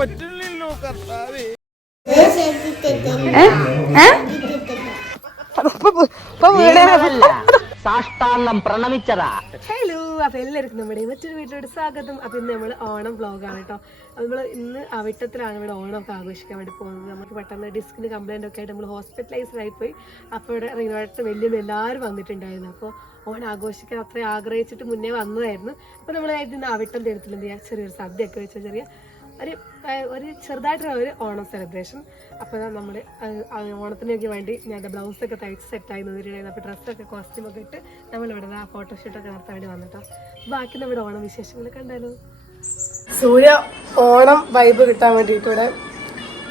പറ്റില്ലല്ലോ കർത്താവേ. സാഷ്ടാംഗം പ്രണമിച്ചതാ. ഹലോ അപ്പൊ എല്ലാവർക്കും നമ്മുടെ മറ്റൊരു വീട്ടിലോട്ട് സ്വാഗതം. അപ്പൊ ഇന്ന് നമ്മൾ ഓണം ബ്ലോഗാണ് കേട്ടോ. നമ്മൾ ഇന്ന് അവിട്ടത്തിലാണ് ഇവിടെ ഓണം ഒക്കെ ആഘോഷിക്കാൻ വേണ്ടി പോകുന്നത്. നമുക്ക് പെട്ടെന്ന് ഡിസ്കിന് കംപ്ലൈന്റ് ഒക്കെ ആയിട്ട് നമ്മൾ ഹോസ്പിറ്റലൈസ്ഡ് ആയിപ്പോയി. പോയി അപ്പോൾ ഇവിടെ റിനോട്ട് വലിയ എല്ലാവരും വന്നിട്ടുണ്ടായിരുന്നു. അപ്പോൾ ഓണം ആഘോഷിക്കാൻ അത്രയും ആഗ്രഹിച്ചിട്ട് മുന്നേ വന്നതായിരുന്നു. അപ്പോൾ നമ്മൾ ഇന്ന് അവിട്ടം തീരത്തിൽ എന്ത് ചെയ്യുക ചെറിയൊരു സദ്യയൊക്കെ വെച്ച ചെറിയ ഒരു ഒരു ചെറുതായിട്ടുള്ള ഒരു ഓണം സെലിബ്രേഷൻ അപ്പോൾ നമ്മൾ ഓണത്തിനൊക്കെ വേണ്ടി ഞാൻ ബ്ലൗസൊക്കെ തയ്ച്ച് സെറ്റായി നിന്നിട്ടുണ്ടായിരുന്നു. അപ്പോൾ ഡ്രസ്സൊക്കെ കോസ്റ്റ്യൂമൊക്കെ ഇട്ട് നമ്മളിവിടെ ആ ഫോട്ടോഷൂട്ടൊക്കെ നടത്താൻ വേണ്ടി വന്നിട്ടോ. ബാക്കി നമ്മുടെ ഓണം വിശേഷങ്ങൾ കണ്ടാലോ സൂര്യ ഓണം വൈബ് കിട്ടാൻ വേണ്ടിയിട്ട് ഇവിടെ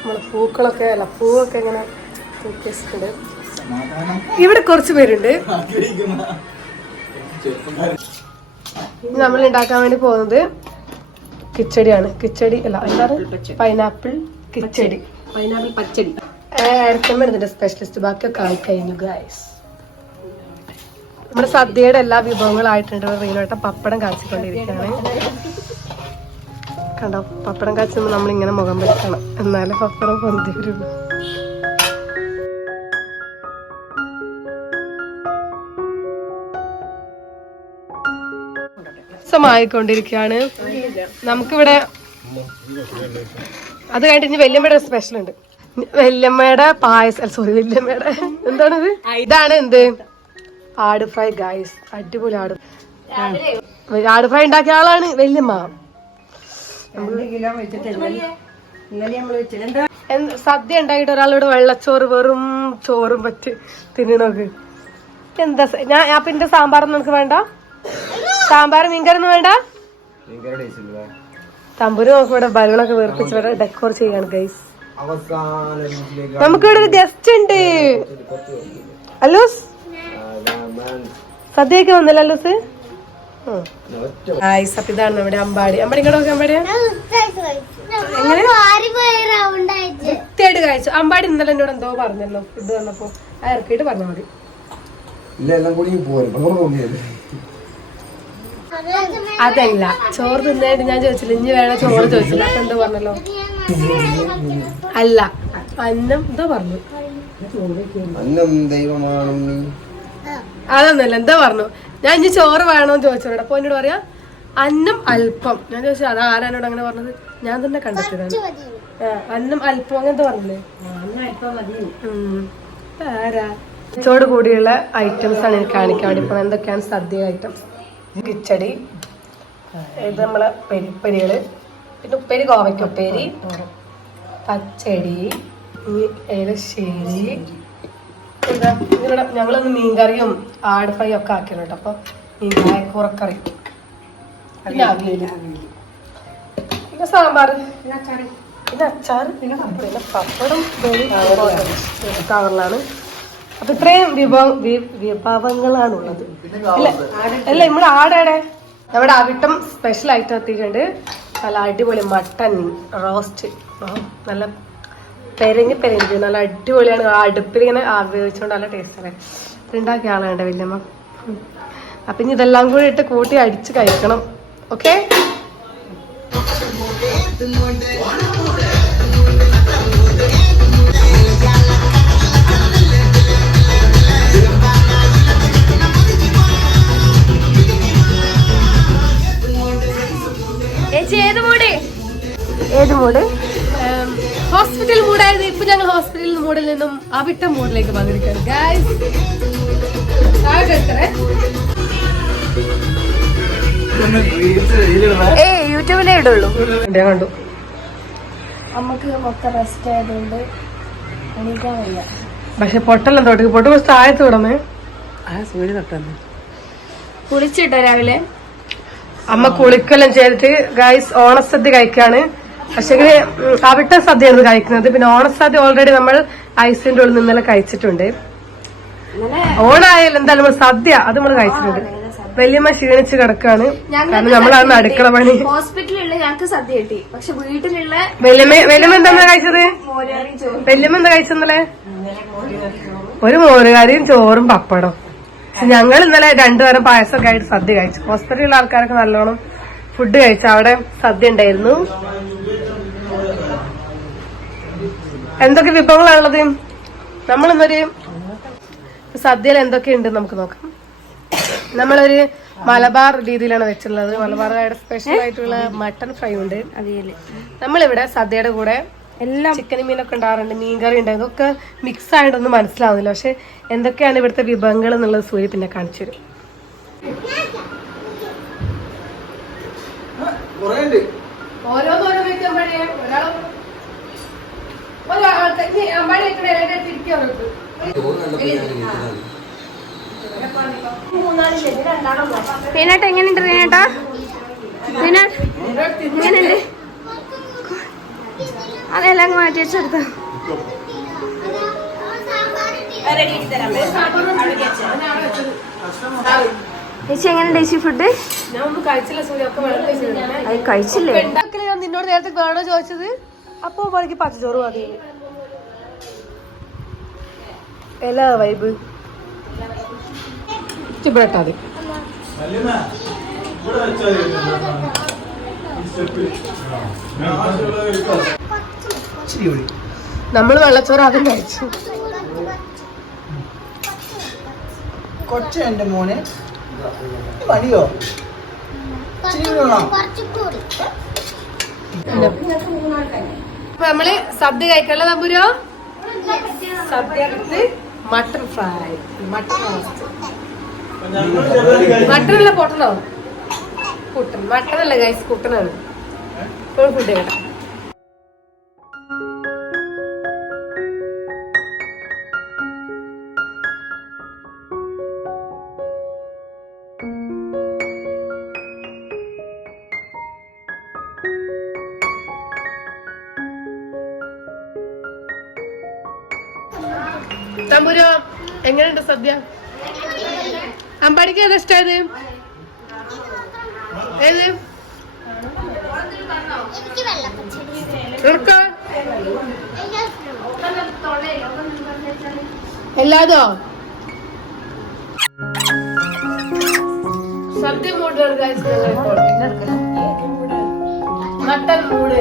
നമ്മൾ പൂക്കളൊക്കെ അല്ല പൂവൊക്കെ ഇങ്ങനെ തൂക്കി വെച്ചിട്ടുണ്ട് ഇവിടെ കുറച്ച് പേരുണ്ട്. നമ്മൾ ഉണ്ടാക്കാൻ വേണ്ടി പോകുന്നത് കിച്ചടിയാണ്. കിച്ചടി അല്ല എന്താണ് പൈനാപ്പിൾ കിച്ചടി. പൈനാപ്പിൾ പച്ചടി. ഏർക്കമ്മ ഇതിന്റെ സ്പെഷ്യലിസ്റ്റ് ബാക്കിയൊക്കെ ആയി കഴിഞ്ഞു ഗൈസ് നമ്മുടെ സദ്യയുടെ എല്ലാ വിഭവങ്ങളായിട്ടുണ്ട്. റീനോട്ട പപ്പടം കാച്ചിക്കൊണ്ടിരിക്കുകയാണ്. കണ്ടോ പപ്പടം കാച്ചുമ്പോൾ നമ്മളിങ്ങനെ മുഖം പിടിക്കണം. എന്നാലേ പപ്പടം പൊന്തി വരുള്ളൂ. സമായിക്കൊണ്ടിരിക്കുകയാണ് നമുക്കിവിടെ അത് കഴിഞ്ഞിട്ട് ഇനി വല്യമ്മയുടെ സ്പെഷ്യൽ ഉണ്ട്. വല്യമ്മയുടെ പായസം സോറി വല്യമ്മയുടെ എന്താണിത്? ഇതാണ് എന്ത്? ആട് ഫ്രൈ ഗായ്സ് അടിപൊളി ആട് ആട് ഫ്രൈ ഉണ്ടാക്കിയ ആളാണ് വല്യമ്മ. സദ്യ ഉണ്ടാക്കിട്ട് ഒരാളോട് വെള്ളച്ചോറ് വെറും ചോറും പറ്റി തിന്നണോക്ക് എന്താ ഞാൻ അപ്പൊ എന്റെ സാമ്പാറൊന്നും നിനക്ക് വേണ്ട? സാമ്പാർ മീൻകറിയൊന്നും വേണ്ട? തമ്പുരു നോക്കി ഇവിടെ ബലൂണൊക്കെ വീർപ്പിച്ച് ഇവിടെ ഡെക്കോർ ചെയ്യാണ് ഗൈസ് നമുക്കിവിടെ ഒരു ഗസ്റ്റ് ഉണ്ട്. അല്ലൂസ് സദ്യയൊക്കെ വന്നല്ലോ അല്ലൂസ് ഗൈസ് അപ്പൊ ഇതാണ് നമ്മുടെ അമ്പാടി. അമ്പാടി ഇങ്ങോട്ട് നോക്കി അമ്പാടിയാ എങ്ങനെ? കഴിച്ചു. അമ്പാടി ഇന്നലെ എന്നോട് എന്തോ പറഞ്ഞല്ലോ ഫുഡ് വന്നപ്പോ. ആ ഇറക്കിയിട്ട് പറഞ്ഞാൽ മതി. ഇല്ല എല്ലാം കൂടി പോരും. അതല്ല ചോറ് തിന്നായിട്ട് ഞാൻ ചോദിച്ചില്ല. ഇനി വേണം ചോറ് ചോദിച്ചില്ല. അപ്പൊ എന്തോ പറഞ്ഞല്ലോ? അല്ല അന്നം എന്താ പറഞ്ഞു. അന്നം ദൈവമാണ് നീ? അതൊന്നല്ല എന്താ പറഞ്ഞു? ഞാൻ ഇനി ചോറ് വേണോന്ന് ചോദിച്ചോടെ അപ്പൊ എന്നോട് പറയാ അന്നം അല്പം. ഞാൻ ചോദിച്ചു അത് ആരാനോട് അങ്ങനെ പറഞ്ഞത്? ഞാൻ തന്നെ കണ്ടെത്തിയതാണ്. ആ, അന്നം അല്പം അങ്ങനത്തെ പറഞ്ഞില്ലേ. ആരാ ചോട് കൂടിയുള്ള ഐറ്റംസ് ആണ് എനിക്ക് കാണിക്കാൻ വേണ്ടി പോകുന്നത് എന്തൊക്കെയാണ് സദ്യ ഐറ്റംസ് കിച്ചടി ഇത് നമ്മളെ പെരിപ്പരികൾ പിന്നെ ഉപ്പേരി കോവയ്ക്ക് ഉപ്പേരി പച്ചടി ഏലശ്ശേരി എന്താ ഇവിടെ ഞങ്ങളൊന്ന് മീൻകറിയും ആട് ഫ്രൈ ഒക്കെ ആക്കിയാണ് കേട്ടോ. അപ്പൊ മീൻകായ കുറക്കറി. പിന്നെ അവിയൽ. പിന്നെ സാമ്പാർ. പിന്നെ അച്ചാർ പിന്നെ പപ്പടം കവറിലാണ്. അപ്പൊ ഇത്രയും വിഭവം വിഭവങ്ങളാണുള്ളത്. ഇല്ല അല്ല നമ്മൾ ആടെ നമ്മുടെ അവിട്ടം സ്പെഷ്യൽ ആയിട്ട് എത്തിയിട്ടുണ്ട്. നല്ല അടിപൊളി മട്ടൻ റോസ്റ്റ്. നല്ല പെരങ്ങി പെരങ്ങി. നല്ല അടിപൊളിയാണ്. അടുപ്പിൽ ഇങ്ങനെ ഉപയോഗിച്ചുകൊണ്ട് നല്ല ടേസ്റ്റ് അല്ലേ? ഉണ്ടാക്കിയ ആളാണ് വല്യമ്മ. അപ്പൊ ഇനി ഇതെല്ലാം കൂടി ഇട്ട് കൂട്ടി അടിച്ച് കഴിക്കണം. ഓക്കെ ഏത് മൂഡ് ഹോസ്പിറ്റൽ മൂഡായത് ഇപ്പൊ ഞങ്ങൾ ഹോസ്പിറ്റൽ മൂടിൽ നിന്നും അവിട്ട മൂഡിലേക്ക് വന്നിരിക്കുകയാണ്. ഗായ്സ് യൂട്യൂബിലേ ഇടുള്ളൂ. കണ്ടു. നമുക്ക് മൊത്തം റെസ്റ്റ് ആയതുകൊണ്ട് എണീക്കാൻ വയ്യ. പക്ഷെ പൊട്ടല്ല തൊട്ട് പൊട്ട് കുറച്ച് താഴത്ത് വിടമേ കുളിച്ചിട്ടോ രാവിലെ? അമ്മ കുളിക്കെല്ലാം ചെയ്തിട്ട് ഗായ്സ് ഓണസദ്യ കഴിക്കാണ്. പക്ഷേ അവിട്ട സദ്യയാണ് കഴിക്കുന്നത്. പിന്നെ ഓണസദ്യ ഓൾറെഡി നമ്മൾ ഐസിന്റെ ഉള്ളിൽ നിന്നെല്ലാം കഴിച്ചിട്ടുണ്ട്. ഓണായാലും എന്തായാലും നമ്മൾ സദ്യ അത് നമ്മൾ കഴിച്ചിട്ടുണ്ട്. വല്യമ്മ ക്ഷീണിച്ച് കിടക്കാണ്. കാരണം നമ്മളാണ് അടുക്കള പണി. ഹോസ്പിറ്റലിലുള്ള ഞങ്ങൾക്ക് സദ്യ കിട്ടി. പക്ഷെ വീട്ടിലുള്ള വല്യമ്മ വല്യമ്മ എന്താ കഴിച്ചത്? വല്യമ്മ എന്താ കഴിച്ചെന്നല്ലേ ഒരു മോരുകാരിയും ചോറും പപ്പടം. ഞങ്ങൾ ഇന്നലെ രണ്ടുപേരും പായസമൊക്കെ ആയിട്ട് സദ്യ കഴിച്ചു. ഹോസ്പിറ്റലിലുള്ള ആൾക്കാരൊക്കെ നല്ലോണം ഫുഡ് കഴിച്ചു. അവിടെ സദ്യ ഉണ്ടായിരുന്നു. എന്തൊക്കെ വിഭവങ്ങളാണുള്ളത്? നമ്മളിന്നൊരു സദ്യയിൽ എന്തൊക്കെയുണ്ട് നമുക്ക് നോക്കാം. നമ്മളൊരു മലബാർ രീതിയിലാണ് വെച്ചിട്ടുള്ളത്. മലബാറുകാരുടെ സ്പെഷ്യൽ ആയിട്ടുള്ള മട്ടൺ ഫ്രൈ ഉണ്ട്. നമ്മളിവിടെ സദ്യയുടെ കൂടെ എല്ലാം ചിക്കൻ മീനൊക്കെ ഉണ്ടാകാറുണ്ട് മീൻകറി ഉണ്ട്. ഇതൊക്കെ മിക്സ് ആയിട്ടൊന്നും മനസ്സിലാവുന്നില്ല. പക്ഷെ എന്തൊക്കെയാണ് ഇവിടുത്തെ വിഭവങ്ങൾ എന്നുള്ളത് സൂര്യ പിന്നെ കാണിച്ചു തരും. റീനാട്ട് എങ്ങനെയുണ്ട് റേട്ടാ റീനാട്ട് എങ്ങനെയുണ്ട്? അതെല്ലാം അങ്ങ് മാറ്റി വെച്ചെടുത്ത. ചേച്ചി എങ്ങനെയുണ്ട് ചേച്ചി ഫുഡ് ഞാൻ ഒന്നും കഴിച്ചില്ല? നിന്നോട് നേരത്തെ വേണോ ചോദിച്ചത്? അപ്പൊ എനിക്ക് പച്ചച്ചോറ് മതി. എല്ലാ വൈബ് ചിബ്രട്ടാ മതി നമ്മൾ വെള്ളച്ചോറ് ആദ്യം കഴിച്ചു. കൊച്ചു എന്റെ മോനെ. മതിയോ ഇച്ചിരി കൂടി? അപ്പൊ നമ്മൾ സദ്യ കഴിക്കാനുള്ള തമ്പുരോ? സദ്യത്ത് മട്ടൺ ഫ്രൈ. മട്ടൺ അല്ല പൊട്ടണോ? കുട്ടൻ മട്ടൺ അല്ല ഗൈസ് കുട്ടനാണ് ഫുഡ് കേട്ടോ. എങ്ങനെയുണ്ട് സദ്യ? അമ്പാടിക്ക് ഏതാ ഇഷ്ടമായത് ഏത്? എല്ലാതോ? സദ്യ. മട്ടൻ മൂട്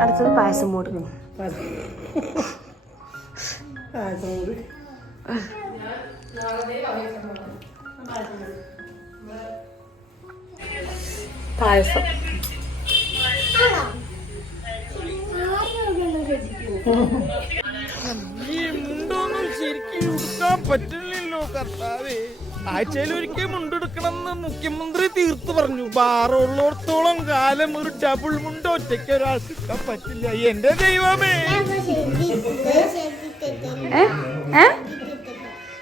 അടുത്തത് പായസം മൂടുന്നു പായസം ഈ ഉടുക്കാൻ പറ്റില്ലല്ലോ കർത്താവേ. ആഴ്ചയിൽ ഒരിക്കൽ മുണ്ടെടുക്കണമെന്ന് മുഖ്യമന്ത്രി തീർത്തു പറഞ്ഞു. ബാറുള്ളോടത്തോളം കാലം ഒരു ഡബിൾ മുണ്ട് ഒറ്റയ്ക്ക് ഒരാൾക്ക് ഇടാൻ പറ്റില്ല. എന്റെ ദൈവമേ. ഏ? ഏ?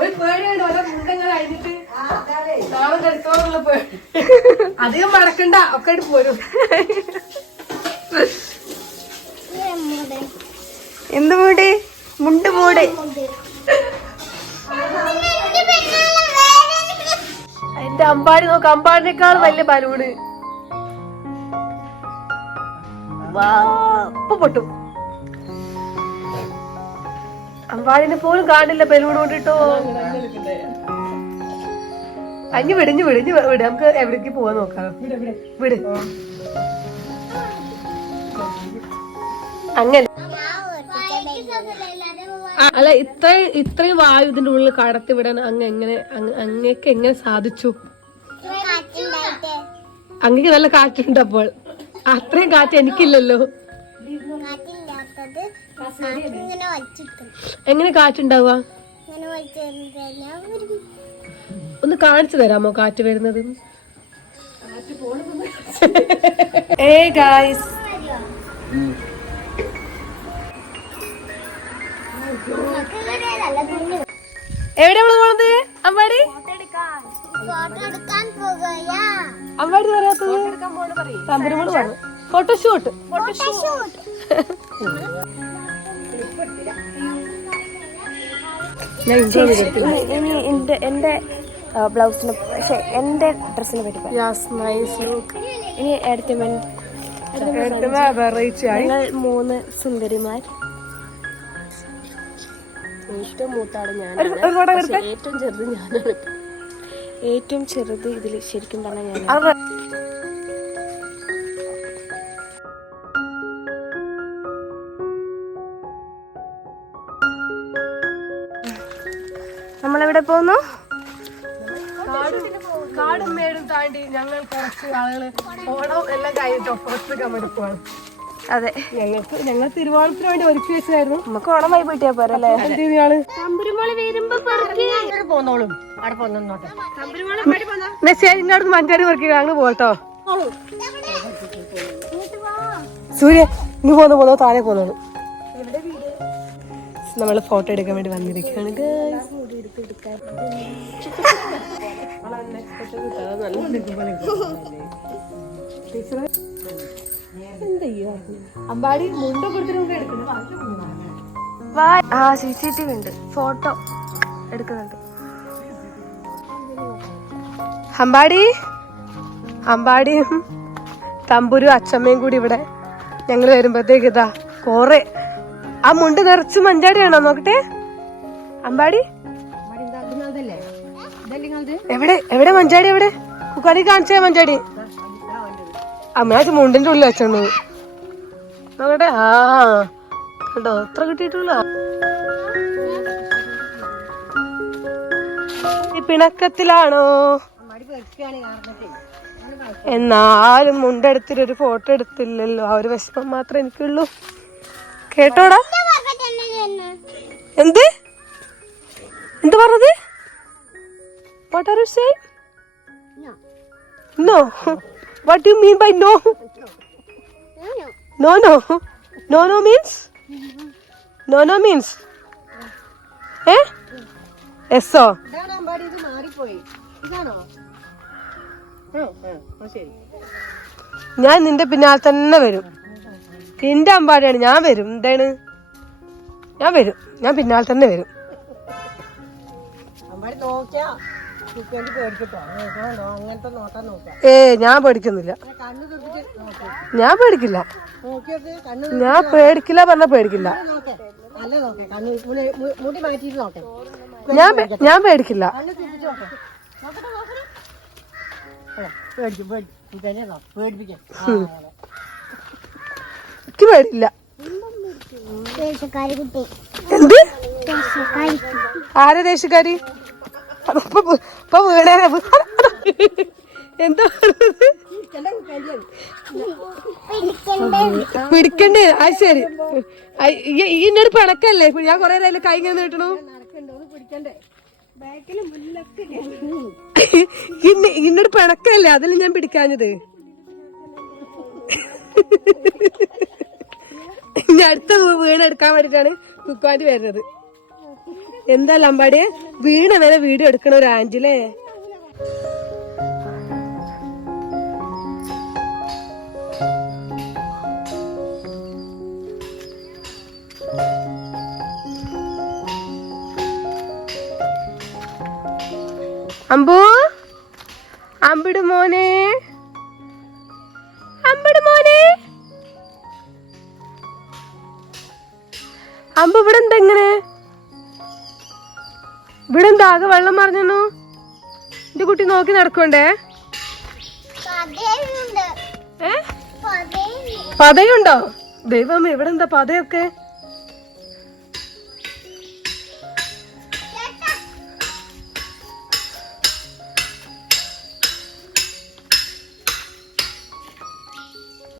ഒരു പേടിയുണ്ട് ഓരോ മുണ്ടങ്ങൾ കഴിഞ്ഞിട്ട് നാളെ കെടുത്തോന്നുള്ള പേടി. അധികം മടക്കണ്ട ഒക്കെ ആയിട്ട് പോരും. എന്ത് മൂട്? മുണ്ട് മൂട്. എന്റെ അമ്പാടി നോക്ക് അമ്പാടിനേക്കാൾ വലിയ ബലൂണ്. വാ, ഇപ്പൊ പൊട്ടും. അമ്പാടിനെ പോലും കാണില്ല ബലൂൺ കൊണ്ടിട്ടോ അഞ്ഞു വിടിഞ്ഞു വിടിഞ്ഞു വിട് നമുക്ക് എവിടേക്ക് പോവാൻ നോക്കാം. വിട് അങ്ങനെ. അല്ല ഇത്രയും ഇത്രയും വായു ഇതിന്റെ ഉള്ളിൽ കടത്തി വിടാൻ അങ്ങ് എങ്ങനെ അങ്ങക്ക് എങ്ങനെ സാധിച്ചു? അങ്ങക്ക് നല്ല കാറ്റുണ്ട് അപ്പോൾ. അത്രയും കാറ്റ് എനിക്കില്ലല്ലോ. എങ്ങനെ കാറ്റുണ്ടാവുക? ഒന്ന് കാണിച്ചു തരാമോ കാറ്റ് വരുന്നത്? ഏ ഗായ്സ് എവിടെ പോണത്? അമ്പാടി അമ്പാടി പറയാത്തത്? തമ്പുരമോട് പറഞ്ഞു ഫോട്ടോഷൂട്ട് ഫോട്ടോഷൂട്ട് എന്റെ എന്റെ ബ്ലൗസിന് പക്ഷെ എന്റെ ഡ്രസ്സിനെ പറ്റി ഇനി അടുത്ത ഞങ്ങൾ മൂന്ന് സുന്ദരിമാർ ഏറ്റവും മൂത്താണ് ഞാൻ ഏറ്റവും ചെറുത് ഞാനാണ് ഏറ്റവും ചെറുത് ഇതിൽ ശരിക്കും പറഞ്ഞാൽ ഞാൻ അത് പോന്നു? കാടും മേടും താണ്ടി ഞങ്ങൾ കുറച്ച് ആളുകൾ ഓണം എല്ലാം കഴിഞ്ഞിട്ടോ അതെ. ഞങ്ങൾക്ക് ഞങ്ങൾ തിരുവോണത്തിന് വേണ്ടി ഒരുക്കി വെച്ചായിരുന്നു നമുക്ക് ഓണമായി പോയിട്ടാ പോരല്ലേ പോന്നോളും. അവിടെ പോന്നോട്ടെ ഇങ്ങോട്ട്. മഞ്ചാടി വർക്കി അങ്ങ് പോട്ടോ സൂര്യ ഇങ്ങ് പോന്നു പോന്നോ താഴെ പോന്നോളൂ. നമ്മൾ ഫോട്ടോ എടുക്കാൻ വേണ്ടി വന്നിരിക്കുകയാണ്. കാണിക്കുന്നെ? അമ്പാടി മുണ്ട കൊടുത്തിട്ടുണ്ട് ആ സി സി ടി വി. ഉണ്ട്. ഫോട്ടോ എടുക്കുന്നുണ്ട്. അമ്പാടി? അമ്പാടിയും തമ്പുരും അച്ചമ്മയും കൂടി ഇവിടെ ഞങ്ങൾ വരുമ്പോഴത്തേക്ക് ഇതാ കൊറേ ആ മുണ്ട് നിറച്ച് മഞ്ചാടിയാണോ നോക്കട്ടെ? അമ്പാടി? എവിടെ? എവിടെ മഞ്ചാടി എവിടെ? കുക്കാടി കാണിച്ച മഞ്ചാടി. അമ്മയാച്ച മുണ്ടിന്റെ ഉള്ളിൽ വെച്ചോണ്ട്. നോക്കട്ടെ. ആ കണ്ടോ? എത്ര കിട്ടിയിട്ടുള്ള പിണക്കത്തിലാണോ? എന്നാലും മുണ്ടെടുത്തിട്ട് ഒരു ഫോട്ടോ എടുത്തില്ലല്ലോ. ആ ഒരു വിഷമം മാത്രമേ എനിക്കുള്ളൂ. കേട്ടോടാ. എന്ത്? എന്ത് പറഞ്ഞത്? What are you say no what you mean by no no no no no means no no means a എസ്സോ ഞാൻ നിന്റെ പിന്നാലെ തന്നെ വരും. നിന്റെ അമ്പാടിയാണ്. ഞാൻ വരും. എന്താണ്? ഞാൻ വരും. ഞാൻ പിന്നാലെ തന്നെ വരും. ഏ ഞാൻ പേടിക്കുന്നില്ല ഞാൻ പേടിക്കില്ല. ഞാൻ പേടിക്കില്ല പറഞ്ഞ പേടിക്കില്ല. ഞാൻ ഞാൻ പേടിക്കില്ല. എനിക്ക് പേടില്ല. കുട്ടി എന്ത്? ആരാ ദേശക്കാരി ഇപ്പൊ വീ- ഇപ്പൊ വീണേ എന്താ? പിടിക്കണ്ടേ? ആ ശരി. ഈ എന്നോട് പിണക്കല്ലേ? ഞാൻ കൊറേ നേരം കൈ ഇങ്ങനെ നീട്ടണു. ഇന്ന- ഇന്നോട് പിണക്കല്ലേ? അതിൽ ഞാൻ പിടിക്കാഞ്ഞത്. ഇനി അടുത്ത വീണ് എടുക്കാൻ വേണ്ടിട്ടാണ് കുക്കാന്റി വരുന്നത്. എന്താ ലമ്പാടിയെ വീണ വരെ വീട് എടുക്കണ ഒരു ആന്റിലേ അമ്പു? അമ്പിട് മോനെ. അമ്പിട് മോനെ. അമ്പ് ഇവിടെ എന്താ ഇങ്ങനെ? ഇവിടെ എന്താ ആകെ വെള്ളം മറിഞ്ഞു എന്റെ കുട്ടി നോക്കി നടക്കണ്ടേ പതയുണ്ട്. ദൈവം ഇവിടെ എന്താ പതയൊക്കെ?